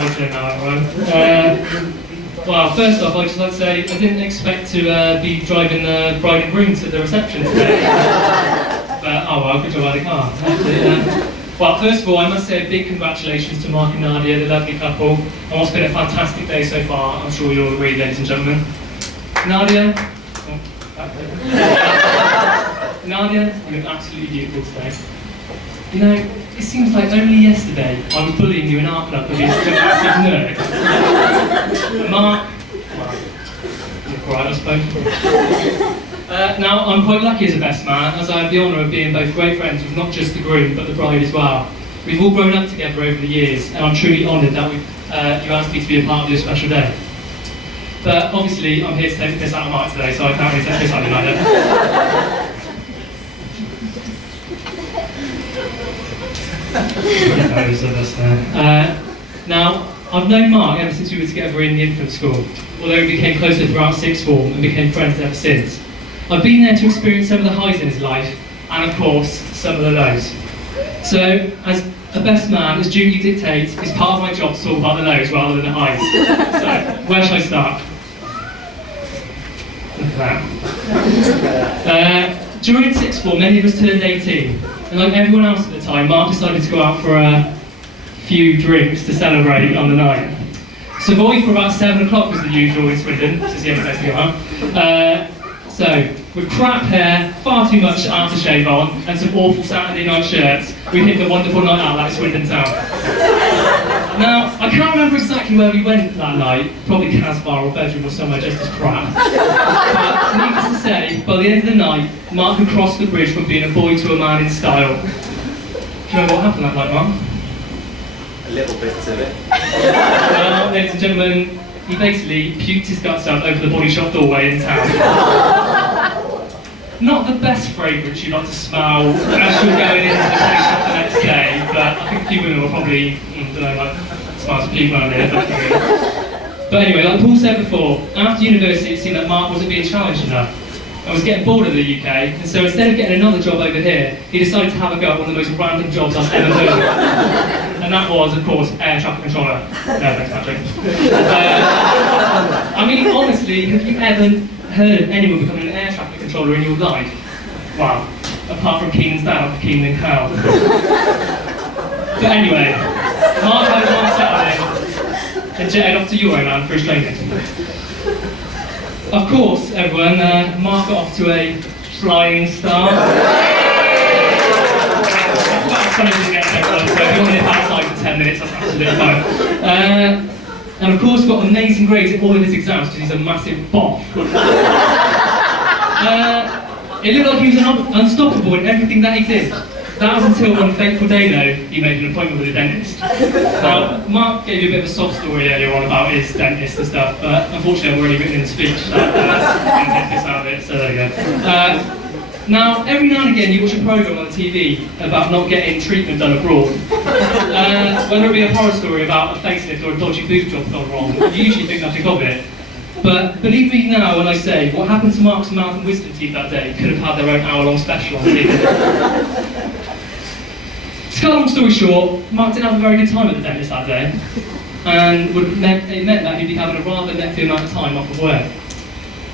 watching now, everyone. Well, first off, I'd just like to say I didn't expect to be driving the bride and groom to the reception today. But, oh well, good job by the car. Well, first of all, I must say a big congratulations to Mark and Nadia, the lovely couple, on what's been a fantastic day so far. I'm sure you'll agree, ladies and gentlemen. Nadia, Nadia, you look absolutely beautiful today. You know, it seems like only yesterday I was bullying you in art club for being such a massive nerd. Mark, well, you're alright, I suppose. Now, I'm quite lucky as a best man, as I have the honour of being both great friends with not just the groom, but the bride as well. We've all grown up together over the years, and I'm truly honoured that you asked me to be a part of your special day. But obviously, I'm here to take the piss out of Mark today, so I can't really take the piss out of him either. Now, I've known Mark ever since we were together in the infant school, although we became closer throughout sixth form and became friends ever since. I've been there to experience some of the highs in his life, and of course, some of the lows. So, as a best man, as duty dictates, it's part of my job to talk about the lows rather than the highs. So, where shall I start? Look at that. During sixth form, many of us turned 18. And like everyone else at the time, Mark decided to go out for a few drinks to celebrate on the night. Savoy for about 7 o'clock was the usual in Swindon, since the other place to go out. So, with crap hair, far too much aftershave on, and some awful Saturday night shirts, we hit the wonderful night out like Swindon town. Now, I can't remember exactly where we went that night, probably Casbah or bedroom or somewhere just as crap. But needless to say, by the end of the night, Mark had crossed the bridge from being a boy to a man in style. Do you know what happened that night, Mark? A little bit of it. Well, ladies and gentlemen, he basically puked his guts out over the body shop doorway in town. Not the best fragrance you'd like to smell as you're going into the body shop the next day, but I think a few women will probably, I don't know, like, smell some puke around here. But anyway, like Paul said before, after university it seemed that Mark wasn't being challenged enough. I was getting bored of the UK, and so instead of getting another job over here, he decided to have a go at one of the most random jobs I've ever heard of. And that was, of course, air traffic controller. No, thanks, Patrick. I mean, honestly, have you ever heard of anyone becoming an air traffic controller in your life? Well, apart from Keenan's dad after Keenan and Carl. But anyway, Mark had one Saturday and jetted off to Euroland for his training. Of course, everyone, Mark got off to a flying start. That's funny to get everyone, so if you want to nip outside for 10 minutes, that's absolutely fine. And of course, got amazing grades in all of his exams because he's a massive boff. It looked like he was unstoppable in everything that he did. That was until one fateful day, though, he made an appointment with a dentist. Now, Mark gave you a bit of a sob story earlier on about his dentist and stuff, but unfortunately I've already written in the speech that didn't take this out of it, so there you go. Now, every now and again you watch a programme on the TV about not getting treatment done abroad. Whether it be a horror story about a facelift or a dodgy boob job gone wrong, you usually think nothing of it. But believe me now when I say, what happened to Mark's mouth and wisdom teeth that day could have had their own hour-long special on TV. To cut a long story short, Mark didn't have a very good time at the dentist that day, and it meant that he'd be having a rather lengthy amount of time off of work.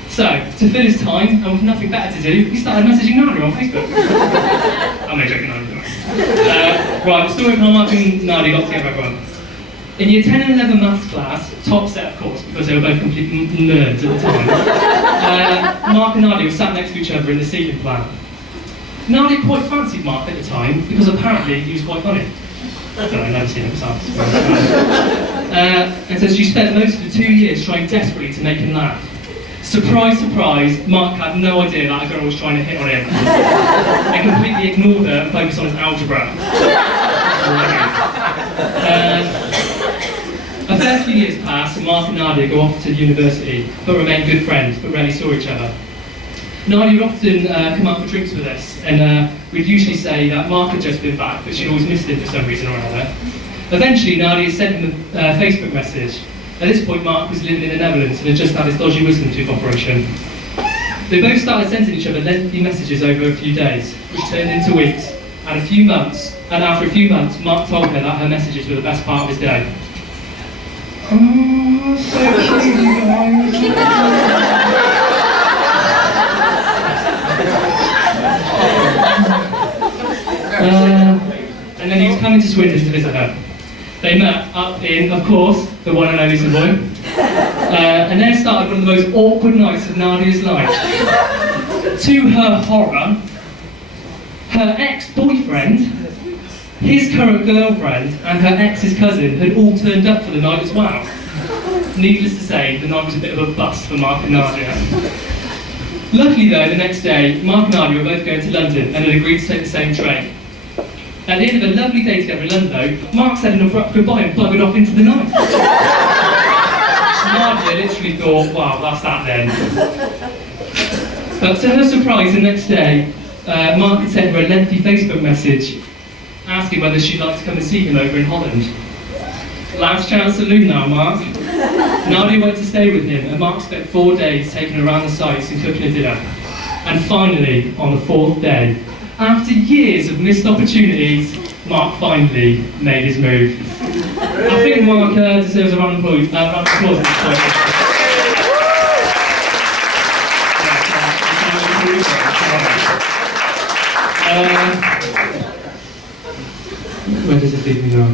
So, to fill his time, and with nothing better to do, he started messaging Nadia on Facebook. I'm only joking, right, the story of how Mark and Nadia got together, everyone. In year 10 and 11 maths class, top set of course, because they were both complete nerds at the time, Mark and Nadia were sat next to each other in the seating plan. Nadia quite fancied Mark at the time, because apparently he was quite funny. I don't know, I've never seen him myself. And so she spent most of the 2 years trying desperately to make him laugh. Surprise, surprise, Mark had no idea that a girl was trying to hit on him. And completely ignored her and focused on his algebra. A fair few years passed and Mark and Nadia go off to university, but remain good friends, but rarely saw each other. Nadia would often come out for drinks with us, and we'd usually say that Mark had just been back, but she'd always missed him for some reason or another. Eventually, Nadia sent him a Facebook message. At this point, Mark was living in the Netherlands and had just had his dodgy wisdom tooth operation. They both started sending each other lengthy messages over a few days, which turned into weeks, and after a few months, Mark told her that her messages were the best part of his day. Oh, so cute, you guys. And then he was coming to Swindon to visit her. They met up in, of course, the one and only Savoy. And then started one of the most awkward nights of Nadia's life. To her horror, her ex-boyfriend, his current girlfriend, and her ex's cousin had all turned up for the night as well. Needless to say, the night was a bit of a bust for Mark and Nadia. Luckily though, the next day, Mark and Nadia were both going to London and had agreed to take the same train. At the end of a lovely day together in London though, Mark said an abrupt goodbye and buggered off into the night. Nadia literally thought, wow, that's that then. But to her surprise, the next day, Mark had sent her a lengthy Facebook message asking whether she'd like to come and see him over in Holland. Last chance saloon now, Mark. Nadia went to stay with him, and Mark spent 4 days taking her around the sights and cooking a dinner. And finally, on the 4th day, after years of missed opportunities, Mark finally made his move. I think Mark deserves a round of applause at this point. Where does it leave me now?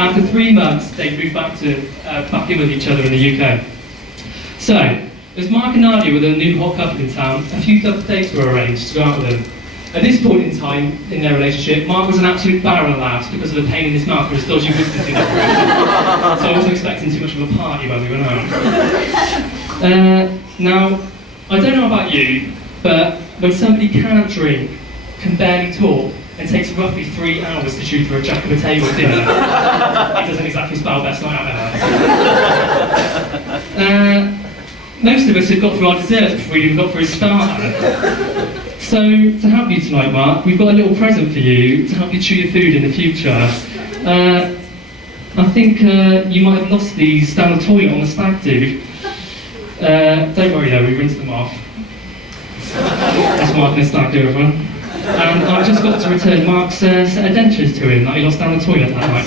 After 3 months, they moved back in with each other in the UK. So, as Mark and Nadia were the new hot couple in town, a few double dates were arranged to go out with them. At this point in time in their relationship, Mark was an absolute barrel of laughs because of the pain in his mouth for his dodgy wisdom teeth operation. So I wasn't expecting too much of a party when we went out. Now, I don't know about you, but when somebody can't drink, can barely talk, and takes roughly 3 hours to chew through a jack of a table dinner, it doesn't exactly spell best night out ever. Most of us have got through our desserts before we even got through a starter. So, to help you tonight, Mark, we've got a little present for you to help you chew your food in the future. I think you might have lost these down the toilet on the stag do. Don't worry though, we rinsed them off. That's Mark and his stag do, everyone. And I've just got to return Mark's set of dentures to him that he lost down the toilet that night.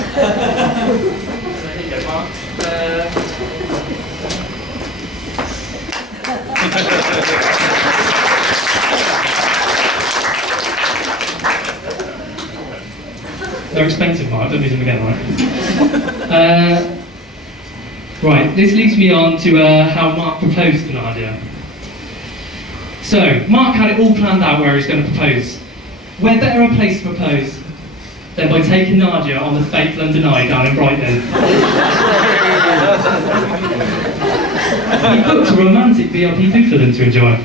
So here you go, Mark. They're expensive, Mark, don't need them again, right? Right, this leads me on to how Mark proposed to Nadia. So, Mark had it all planned out where he's going to propose. Where better a place to propose than by taking Nadia on the fake London Eye down in Brighton. He booked a romantic VIP food for them to enjoy.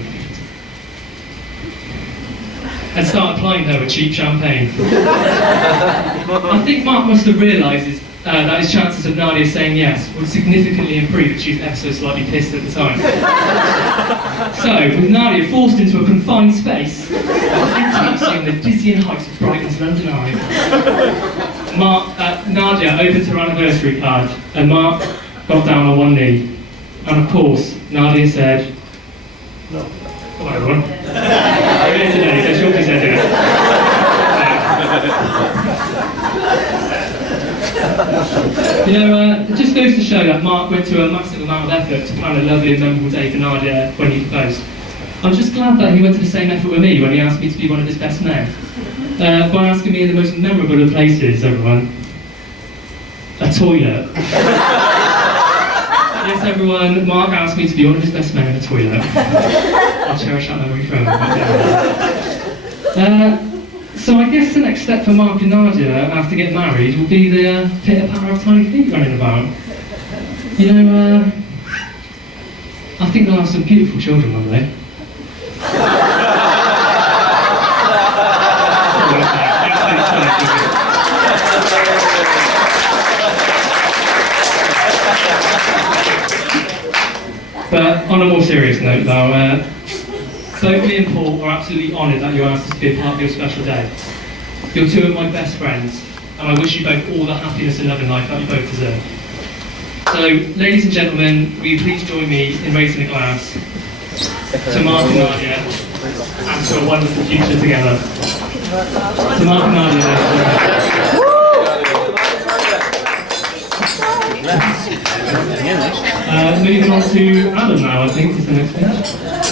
And started applying her with cheap champagne. I think Mark must have realised that his chances of Nadia saying yes would significantly improve if she was ever so slightly pissed at the time. So, with Nadia forced into a confined space, intimacy on the dizzying heights of Brighton's London Eye, Nadia opened her anniversary card, and Mark got down on one knee. And of course, Nadia said, "No." Hello everyone. I'm here today, so Shorty said it. You know, it just goes to show that Mark went to a massive amount of effort to plan a lovely and memorable day for Nadia when he proposed. I'm just glad that he went to the same effort with me when he asked me to be one of his best men. By asking me in the most memorable of places, everyone. A toilet. Yes, everyone, Mark asked me to be one of his best men in a toilet. I'll cherish that memory forever. So I guess the next step for Mark and Nadia after getting married will be the pitter-patter of tiny feet running about. You know, I think they'll have some beautiful children one day. But on a more serious note though, both me and Paul are absolutely honoured that you asked us to be a part of your special day. You're two of my best friends, and I wish you both all the happiness and love in life that you both deserve. So, ladies and gentlemen, will you please join me in raising a glass to Mark and Nadia, and to a wonderful future together. To Mark and Nadia. Moving on to Adam now, I think, is the next page.